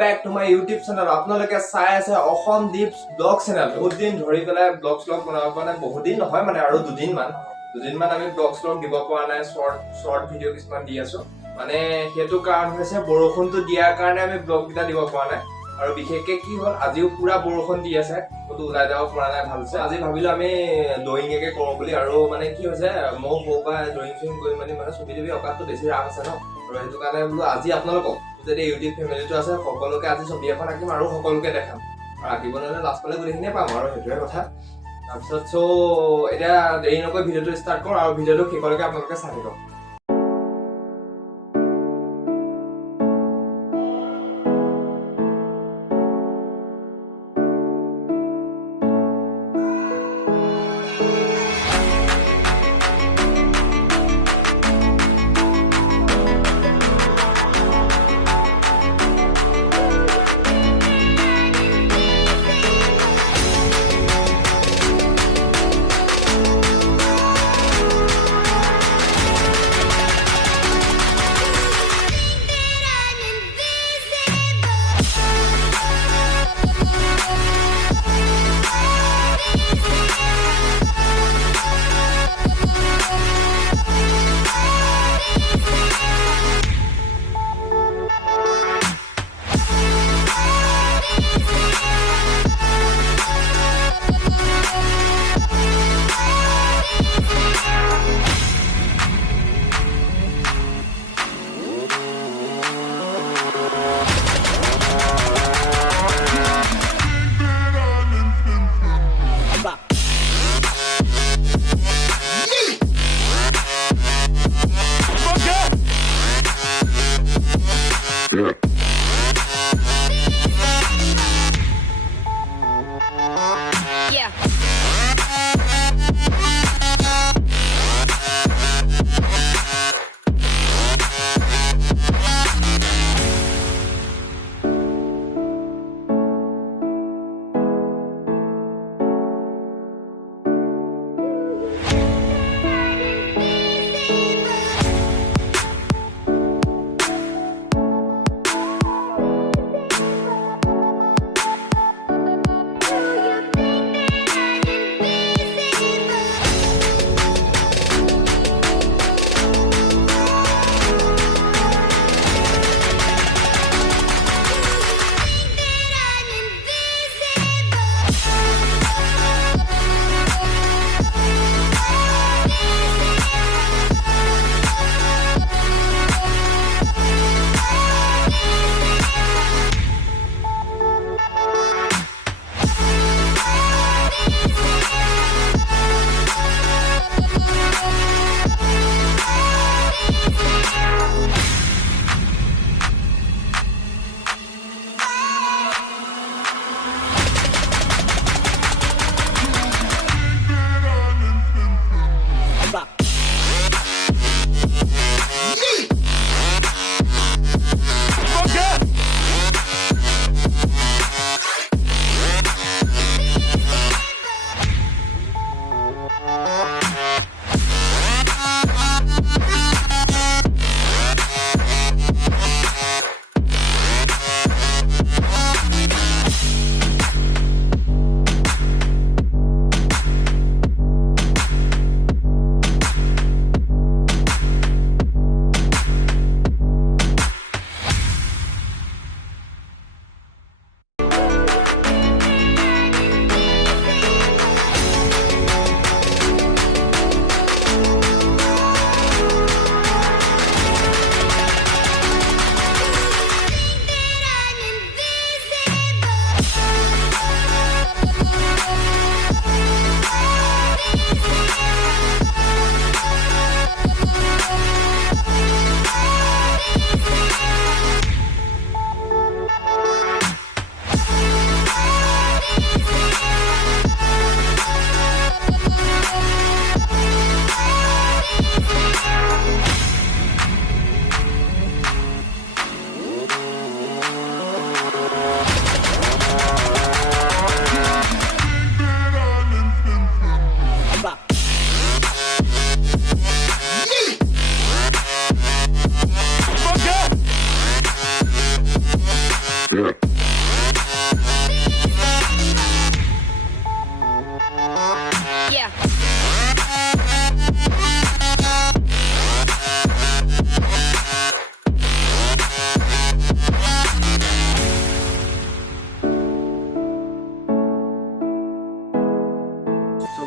back to my YouTube channel. আপোনালোকে চাই আছে অসম দীপছ ব্লগ চেনেল। বহুত দিন ধৰি পেলাই ব্লগ বনাব পৰা নাই, বহুত দিন নহয় মানে আৰু দুদিনমান আমি ব্লগ দিব পৰা নাই, শৰ্ট ভিডিঅ' কিছুমান দি আছো। মানে সেইটো কাৰণ হৈছে বৰষুণটো দিয়াৰ কাৰণে আমি ব্লগ কেইটা দিব পৰা নাই। আৰু বিশেষকে কি হ'ল, আজিও পুৰা বৰষুণ দি আছে, ক'তো ওলাই যাব পৰা নাই। ভাল হৈছে, আজি ভাবিলো আমি ড্ৰয়িঙকে কৰো বুলি। আৰু মানে কি হৈছে, মই সৰুৰ পৰা ড্ৰয়িং কৰি মানে ছবি অঁকাতটো বেছি ৰাপ আছে ন, আৰু সেইটো কাৰণে বোলো আজি আপোনালোকক যদি ইউটিউব ফেমিলিটো আছে সকলোকে আজি ছবি এখন আঁকিম আৰু সকলোকে দেখাম। আৰু আঁকিব নোৱাৰিলে লাষ্ট পালে গোটেইখিনিয়ে পাম আৰু সেইটোৱে কথা। তাৰপিছত এতিয়া দেৰি নকৈ ভিডিঅ'টো ষ্টাৰ্ট কৰোঁ আৰু ভিডিঅ'টো শেষলৈকে আপোনালোকে চাই থাকক।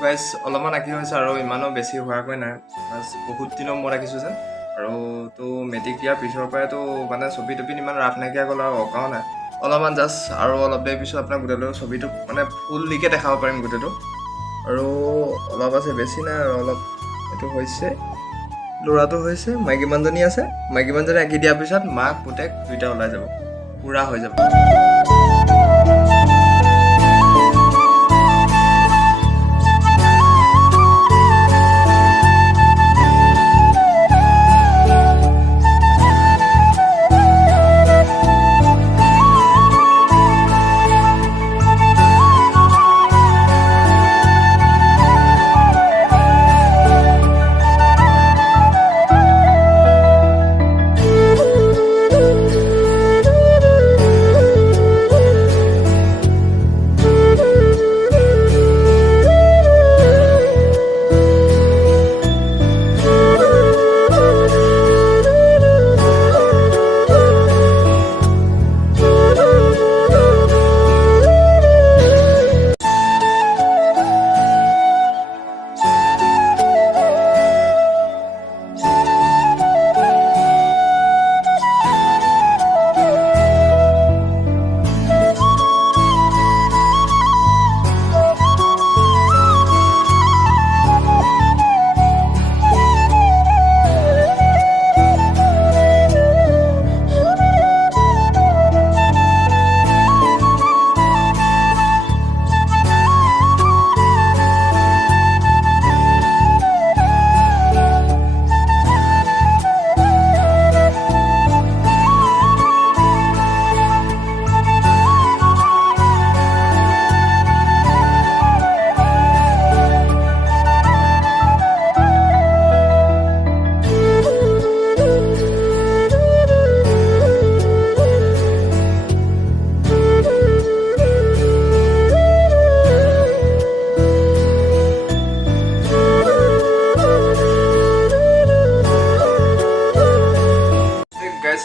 গাইজ অলপমান আঁকি হৈছে আৰু ইমানো বেছি হোৱাকৈ নাই, বহুত দিনৰ মূৰত আঁকিছোঁ যেন। আৰু তো মেট্ৰিক দিয়াৰ পিছৰ পৰাইতো মানে ছবি তপিত ইমান ৰাপ নাইকিয়া গ'ল আৰু অঁকাও নাই। অলপমান জাষ্ট আৰু অলপ দেৰি পিছত আপোনাৰ গোটেইটো ছবিটো মানে ফুললিকে দেখাব পাৰিম গোটেইটো। আৰু অলপ আছে, বেছি নাই আৰু অলপ এইটো হৈছে। ল'ৰাটো হৈছে, মাইকী মানুহজনী আছে। মাইকী মানুহজনী আঁকি দিয়াৰ পিছত মাক পুতেক দুইটা ওলাই যাব, পূৰা হৈ যাব।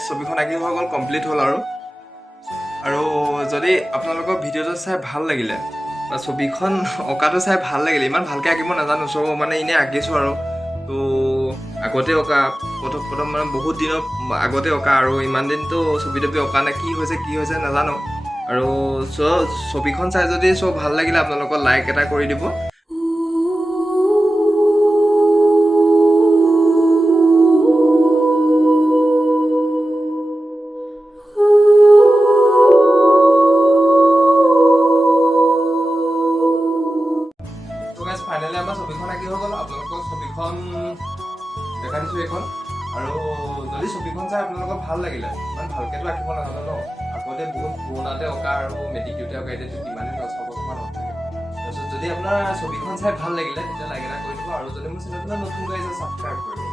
ছবিখন আঁকি হৈ গ'ল, কমপ্লিট হ'ল। আৰু যদি আপোনালোকৰ ভিডিঅ'টো চাই ভাল লাগিলে বা ছবিখন অঁকাটো চাই ভাল লাগিলে, ইমান ভালকৈ আঁকিব নাজানো, চ' মানে এনেই আঁকিছোঁ আৰু। তো আগতে অঁকা প্ৰথম মানে বহুত দিনৰ আগতে অঁকা, আৰু ইমান দিনতো ছবি তবি অঁকা নাই, কি হৈছে নাজানো। আৰু ছবিখন চাই যদি ভাল লাগিলে আপোনালোকৰ লাইক এটা কৰি দিব। ফাইনেলি আমাৰ ছবিখন আঁকি হৈ গ'ল। আপোনালোকক ছবিখন দেখাই দিছোঁ এইখন। আৰু যদি ছবিখন চাই আপোনালোকৰ ভাল লাগিলে, ইমান ভালকৈতো আঁকিব নাজানো ন, আগতে বহুত পুৰণাতে অঁকা আৰু মেট্ৰিক দিওঁতে অঁকা, এতিয়া কিমানে 10 বছৰমান নাথাকে। তাৰপিছত যদি আপোনাৰ ছবিখন চাই ভাল লাগিলে তেতিয়া লাইক এটা কৰি দিব, আৰু যদি মোৰ চেনেলটো নতুনকৈ আহিছে ছাবস্ক্ৰাইব কৰিব।